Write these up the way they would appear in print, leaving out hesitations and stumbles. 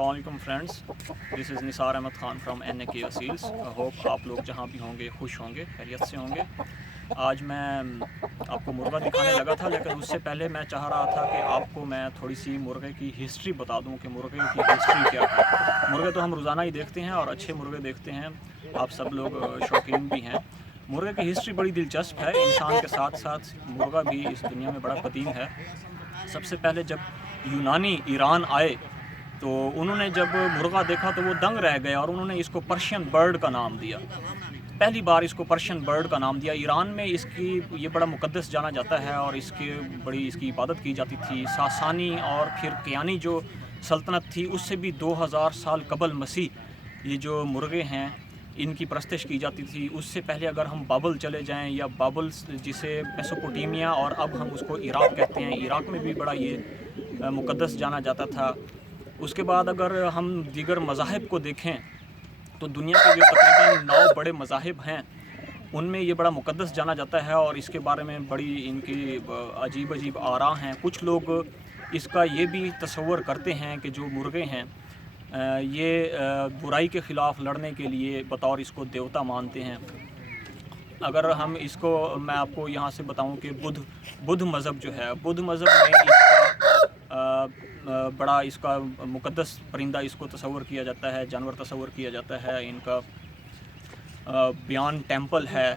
अस्सलाम friends, this is Nisar Ahmed Khan from NAK असील्स। Hope आप लोग जहाँ भी होंगे खुश होंगे, खैरियत से होंगे। आज मैं आपको मुर्गा दिखाने लगा था, लेकिन उससे पहले मैं चाह रहा था कि आपको मैं थोड़ी सी मुर्गे की हिस्ट्री बता दूं कि मुर्गे की हिस्ट्री क्या है। मुर्गे तो हम रोज़ाना ही देखते हैं और अच्छे मुर्गे देखते हैं, आप सब लोग शौकीन भी हैं। मुर्गे की हिस्ट्री बड़ी दिलचस्प है। इंसान के साथ साथ मुर्गा भी इस दुनिया में बड़ा कदीम है। सबसे पहले जब यूनानी ईरान आए तो उन्होंने जब मुर्गा देखा तो वो दंग रह गए और उन्होंने इसको पर्शियन बर्ड का नाम दिया। पहली बार इसको पर्शियन बर्ड का नाम दिया। ईरान में इसकी ये बड़ा मुकद्दस जाना जाता है और इसकी इबादत की जाती थी। सासानी और फिर कियानी जो सल्तनत थी उससे भी 2000 साल कबल मसीह ये जो मुर्गे हैं इनकी परस्तिश की जाती थी। उससे पहले अगर हम बाबल चले जाएं, या बाबल जिसे मेसोपोटामिया और अब हम उसको इराक़ कहते हैं, इराक़ में भी बड़ा ये मुकद्दस जाना जाता था। उसके बाद अगर हम दीगर मज़ाहिब को देखें तो दुनिया के जो तकरीबन 9 बड़े मज़ाहिब हैं उनमें ये बड़ा मुकद्दस जाना जाता है और इसके बारे में बड़ी इनकी अजीब अजीब आरा हैं। कुछ लोग इसका ये भी तसव्वुर करते हैं कि जो मुर्गे हैं ये बुराई के ख़िलाफ़ लड़ने के लिए बतौर इसको देवता मानते हैं। अगर हम इसको मैं आपको यहाँ से बताऊँ कि बुद्ध मज़हब जो है, बुद्ध मज़हब में इसका बड़ा इसका मुकद्दस परिंदा इसको तसव्वुर किया जाता है, जानवर तसव्वुर किया जाता है। इनका बयान टेंपल है,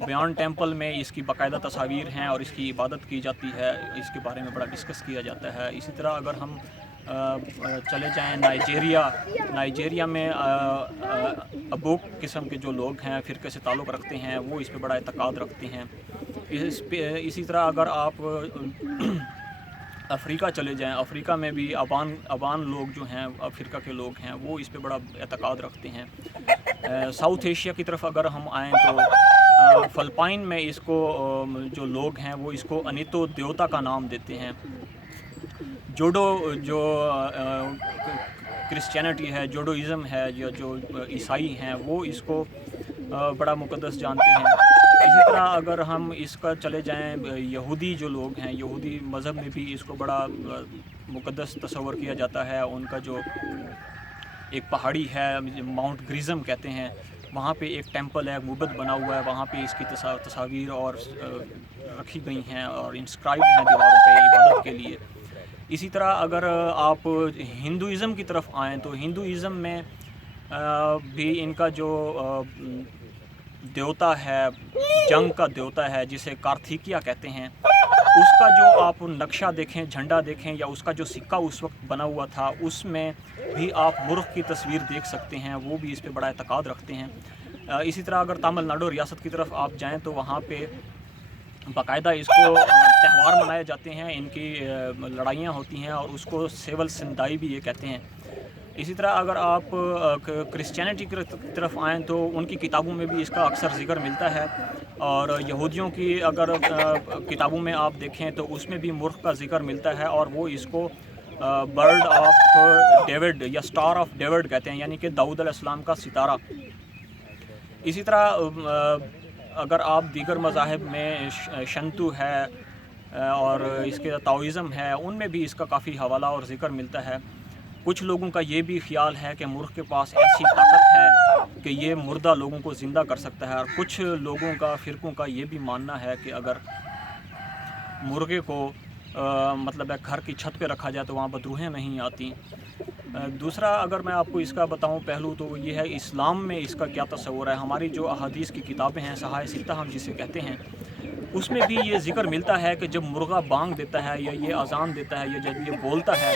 बयान टेंपल में इसकी बाकायदा तस्वीर हैं और इसकी इबादत की जाती है। इसके बारे में बड़ा डिस्कस किया जाता है। इसी तरह अगर हम चले जाएं नाइजीरिया में अबूक किस्म के जो लोग हैं, फ़िरके से ताल्लुक़ रखते हैं, वो इस पे बड़ा एतक़ाद रखते हैं। इसी तरह अगर आप अफ़्रीका चले जाएं, अफ़्रीका में भी अबान लोग जो हैं, फ़िरका के लोग हैं, वो इस पे बड़ा एतक़ाद रखते हैं। साउथ एशिया की तरफ अगर हम आएँ तो फ़िलिपाइन में इसको जो लोग हैं वो इसको अनितो देवता का नाम देते हैं। जोडो जो क्रिश्चियनिटी है, जोडोइज़म है, या जो ईसाई हैं वो इसको बड़ा मुकद्दस जानते हैं। इसी तरह अगर हम इसका चले जाएं, यहूदी जो लोग हैं, यहूदी मज़हब में भी इसको बड़ा मुकद्दस तस्वर किया जाता है। उनका जो एक पहाड़ी है माउंट ग्रिज़म कहते हैं, वहाँ पे एक टेंपल है, मुबद बना हुआ है, वहाँ पे इसकी तस्वीर और रखी गई हैं और इंस्क्राइब्ड हैं दीवारों पे इबादत के लिए। इसी तरह अगर आप हिंदुइज़म की तरफ आएँ तो हिंदुइज़म में भी इनका जो देवता है, जंग का देवता है जिसे कार्तिकिया कहते हैं, उसका जो आप नक्शा देखें, झंडा देखें, या उसका जो सिक्का उस वक्त बना हुआ था उसमें भी आप मुर्ग़ की तस्वीर देख सकते हैं। वो भी इस पे बड़ा एतक़ाद रखते हैं। इसी तरह अगर तमिलनाडु रियासत की तरफ आप जाएं तो वहाँ पे बाकायदा इसको त्यौहार मनाए जाते हैं, इनकी लड़ाइयाँ होती हैं और उसको सेवल सिंदाई भी ये कहते हैं। इसी तरह अगर आप क्रिश्चियनिटी की तरफ आएँ तो उनकी किताबों में भी इसका अक्सर ज़िक्र मिलता है, और यहूदियों की अगर किताबों में आप देखें तो उसमें भी मुर्ग़ का ज़िक्र मिलता है और वो इसको बर्ड ऑफ डेविड या स्टार ऑफ डेविड कहते हैं, यानी कि दाऊद अलैहिस्सलाम का सितारा। इसी तरह अगर आप दीगर मज़ाहिब में शंतु है और इसके ताओइज़म है, उनमें भी इसका काफ़ी हवाला और ज़िक्र मिलता है। कुछ लोगों का ये भी ख़्याल है कि मुर्ग़ के पास ऐसी ताकत है कि ये मुर्दा लोगों को ज़िंदा कर सकता है, और कुछ लोगों का, फ़िरकों का ये भी मानना है कि अगर मुर्गे को मतलब है घर की छत पे रखा जाए तो वहाँ बदरूहें नहीं आती। दूसरा अगर मैं आपको इसका बताऊं पहलू तो ये है इस्लाम में इसका क्या तस्वुर है। हमारी जो अहादीस की किताबें हैं, सहाय सित्ता हम जिसे कहते हैं, उसमें भी ये ज़िक्र मिलता है कि जब मुर्गा बांग देता है या ये अज़ान देता है या जब ये बोलता है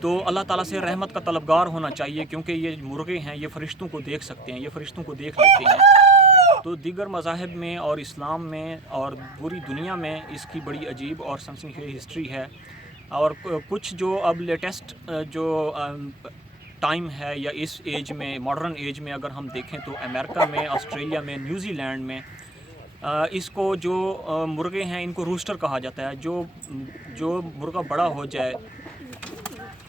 तो अल्लाह ताला से रहमत का तलबगार होना चाहिए, क्योंकि ये मुर्गे हैं, ये फ़रिश्तों को देख सकते हैं, ये फ़रिश्तों को देख लेते हैं। तो दीगर मज़ाहिब में और इस्लाम में और पूरी दुनिया में इसकी बड़ी अजीब और सनसनीखेज़ हिस्ट्री है। और कुछ जो अब लेटेस्ट जो टाइम है या इस एज में, मॉडर्न एज में अगर हम देखें तो अमेरिका में, ऑस्ट्रेलिया में, न्यूज़ीलैंड में इसको जो मुर्गे हैं इनको रूस्टर कहा जाता है। जो मुर्गा बड़ा हो जाए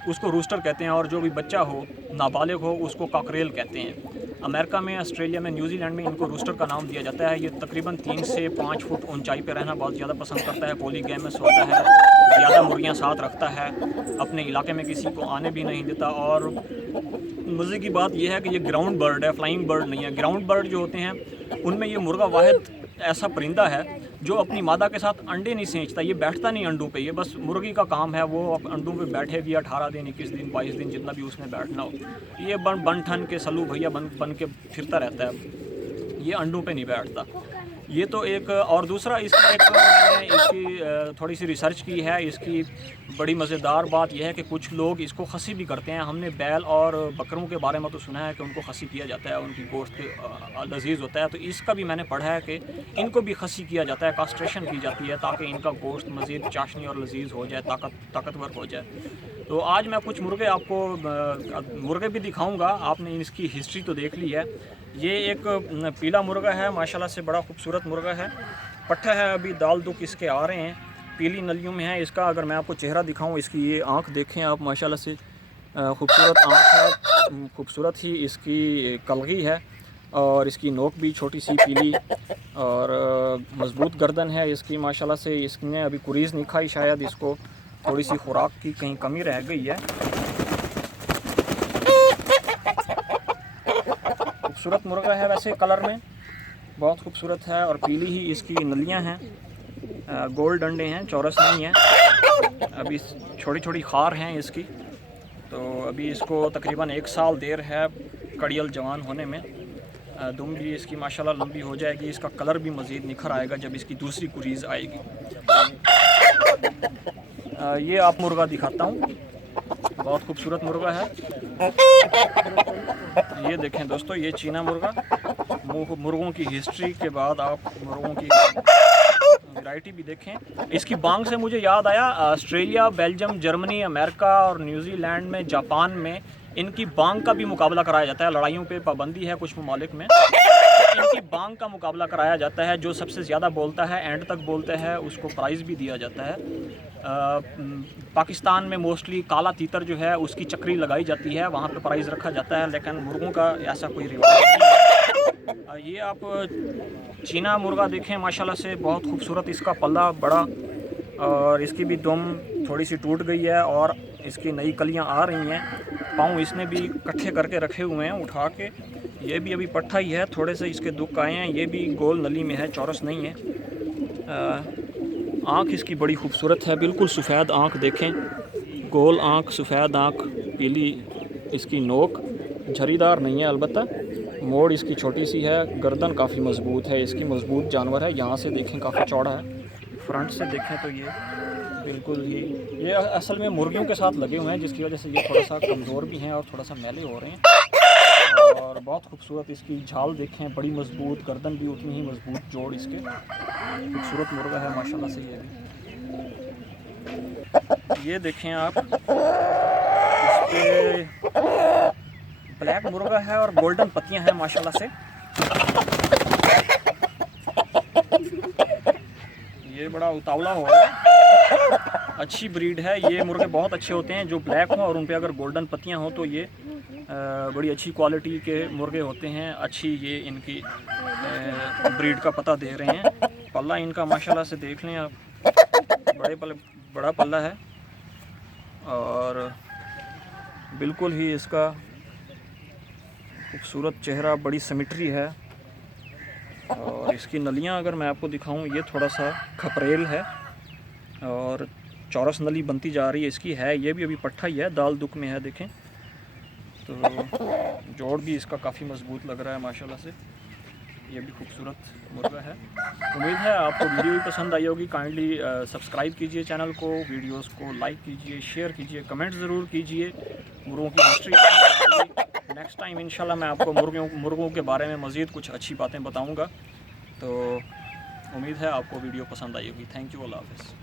उसको रूस्टर कहते हैं, और जो भी बच्चा हो, नाबालिग हो, उसको कॉकरेल कहते हैं। امریکہ میں، آسٹریلیا میں، نیوزی لینڈ میں ان کو روسٹر کا نام دیا جاتا ہے۔ یہ تقریباً 3 سے 5 فٹ اونچائی پہ رہنا بہت زیادہ پسند کرتا ہے، پولی گیمس ہوتا ہے، زیادہ مرغیاں ساتھ رکھتا ہے، اپنے علاقے میں کسی کو آنے بھی نہیں دیتا۔ اور مزے کی بات یہ ہے کہ یہ گراؤنڈ برڈ ہے، فلائنگ برڈ نہیں ہے۔ گراؤنڈ برڈ جو ہوتے ہیں ان میں یہ مرغہ واحد ایسا پرندہ ہے جو اپنی مادہ کے ساتھ انڈے نہیں سینچتا، یہ بیٹھتا نہیں انڈوں پہ، یہ بس مرغی کا کام ہے وہ انڈوں پہ بیٹھے گی 18 دن، 21 دن، 22 دن، جتنا بھی اس نے بیٹھنا ہو، یہ بن ٹھن کے سلو بھیا بن کے پھرتا رہتا ہے، یہ انڈوں پہ نہیں بیٹھتا۔ یہ تو ایک، اور دوسرا اس کا ایک میں نے اس کی تھوڑی سی ریسرچ کی ہے۔ اس کی بڑی مزیدار بات یہ ہے کہ کچھ لوگ اس کو خسی بھی کرتے ہیں۔ ہم نے بیل اور بکروں کے بارے میں تو سنا ہے کہ ان کو خسی کیا جاتا ہے، ان کی گوشت لذیذ ہوتا ہے، تو اس کا بھی میں نے پڑھا ہے کہ ان کو بھی خسی کیا جاتا ہے، کاسٹریشن کی جاتی ہے تاکہ ان کا گوشت مزید چاشنی اور لذیذ ہو جائے، طاقتور ہو جائے۔ تو آج میں کچھ مرغے آپ کو مرغے بھی دکھاؤں گا۔ آپ نے اس کی ہسٹری تو دیکھ لی ہے۔ یہ ایک پیلا مرغہ ہے، ماشاءاللہ سے بڑا خوبصورت مرغہ ہے، پٹھا ہے، ابھی دال دکھ اس کے آ رہے ہیں، پیلی نلیوں میں ہے۔ اس کا اگر میں آپ کو چہرہ دکھاؤں، اس کی یہ آنکھ دیکھیں آپ، ماشاءاللہ سے خوبصورت آنکھ ہے، خوبصورت ہی اس کی کلغی ہے، اور اس کی نوک بھی چھوٹی سی پیلی اور مضبوط گردن ہے اس کی، ماشاءاللہ سے۔ اس نے ابھی کوریز نہیں کھائی، شاید اس کو تھوڑی سی خوراک کی کہیں کمی رہ گئی ہے۔ خوبصورت مرغہ ہے، ویسے کلر میں بہت خوبصورت ہے، اور پیلی ہی اس کی نلیاں ہیں، گول ڈنڈے ہیں، چورس نہیں ہیں، ابھی چھوٹی چھوٹی خار ہیں اس کی۔ تو ابھی اس کو تقریباً 1 سال دیر ہے کڑیل جوان ہونے میں۔ دم بھی اس کی ماشاءاللہ لمبی ہو جائے گی، اس کا کلر بھی مزید نکھر آئے گا جب اس کی دوسری کوریز آئے گی۔ یہ آپ مرغہ دکھاتا ہوں، بہت خوبصورت مرغہ ہے۔ یہ دیکھیں دوستو، یہ چینا مرغہ۔ مرغوں کی ہسٹری کے بعد آپ مرغوں کی ورائٹی بھی دیکھیں۔ اس کی بانگ سے مجھے یاد آیا، آسٹریلیا، بیلجیم، جرمنی، امریکہ اور نیوزی لینڈ میں، جاپان میں ان کی بانگ کا بھی مقابلہ کرایا جاتا ہے۔ لڑائیوں پہ پابندی ہے کچھ ممالک میں، ان کی بانگ کا مقابلہ کرایا جاتا ہے، جو سب سے زیادہ بولتا ہے، اینڈ تک بولتے ہیں، اس کو پرائز بھی دیا جاتا ہے۔ پاکستان میں موسٹلی کالا تیتر جو ہے اس کی چکری لگائی جاتی ہے، وہاں پہ پرائز رکھا جاتا ہے، لیکن مرغوں کا ایسا کوئی رواج نہیں ہے۔ یہ آپ چینا مرغہ دیکھیں، ماشاءاللہ سے بہت خوبصورت، اس کا پلہ بڑا، اور اس کی بھی دم تھوڑی سی ٹوٹ گئی ہے، اور اس کی نئی کلیاں آ رہی ہیں، پاؤں اس نے بھی کٹھے کر کے رکھے ہوئے ہیں اٹھا کے۔ یہ بھی ابھی پٹھا ہی ہے، تھوڑے سے اس کے دکھ آئے ہیں، یہ بھی گول نلی میں ہے، چورس نہیں ہے۔ آنکھ اس کی بڑی خوبصورت ہے، بالکل سفید آنکھ دیکھیں، گول آنکھ، سفید آنکھ، پیلی اس کی نوک، جھری دار نہیں ہے البتہ، موڑ اس کی چھوٹی سی ہے، گردن کافی مضبوط ہے، اس کی مضبوط جانور ہے، یہاں سے دیکھیں کافی چوڑا ہے، فرنٹ سے دیکھیں تو یہ بالکل ہی، یہ اصل میں مرغیوں کے ساتھ لگے ہوئے ہیں، جس کی وجہ سے یہ تھوڑا سا کمزور بھی ہیں اور تھوڑا سا میلے ہو رہے ہیں، اور بہت خوبصورت اس کی جھال دیکھیں، بڑی مضبوط، گردن بھی اتنی ہی مضبوط، جوڑ اس کے، خوبصورت مرغہ ہے ماشاءاللہ سے۔ یہ دیکھیں آپ، اس پہ بلیک مرغہ ہے اور گولڈن پتیاں ہیں ماشاءاللہ سے۔ یہ بڑا اتاولا ہو رہا ہے، اچھی بریڈ ہے، یہ مرغے بہت اچھے ہوتے ہیں جو بلیک ہوں اور ان پہ اگر گولڈن پتیاں ہوں تو یہ بڑی اچھی کوالٹی کے مرغے ہوتے ہیں، اچھی یہ ان کی بریڈ کا پتہ دے رہے ہیں۔ پلہ ان کا ماشاءاللہ سے دیکھ لیں آپ، بڑا پلہ ہے، اور بالکل ہی اس کا خوبصورت چہرہ، بڑی سیمیٹری ہے، اور اس کی نلیاں اگر میں آپ کو دکھاؤں، یہ تھوڑا سا کھپریل ہے اور چورس نلی بنتی جا رہی ہے اس کی، ہے یہ بھی ابھی پٹھا ہی ہے، دال دکھ میں ہے دیکھیں، تو جوڑ بھی اس کا کافی مضبوط لگ رہا ہے ماشاءاللہ سے۔ یہ بھی خوبصورت مرغہ ہے۔ امید ہے آپ کو ویڈیو بھی پسند آئی ہوگی، کائنڈلی سبسکرائب کیجئے چینل کو، ویڈیوز کو لائک کیجئے، شیئر کیجئے، کمنٹ ضرور کیجئے، مرغوں کی ہسٹری۔ نیکسٹ ٹائم انشاءاللہ میں آپ کو مرغوں کے بارے میں مزید کچھ اچھی باتیں بتاؤں گا، تو امید ہے آپ کو ویڈیو پسند آئی ہوگی۔ تھینک یو، اللہ حافظ۔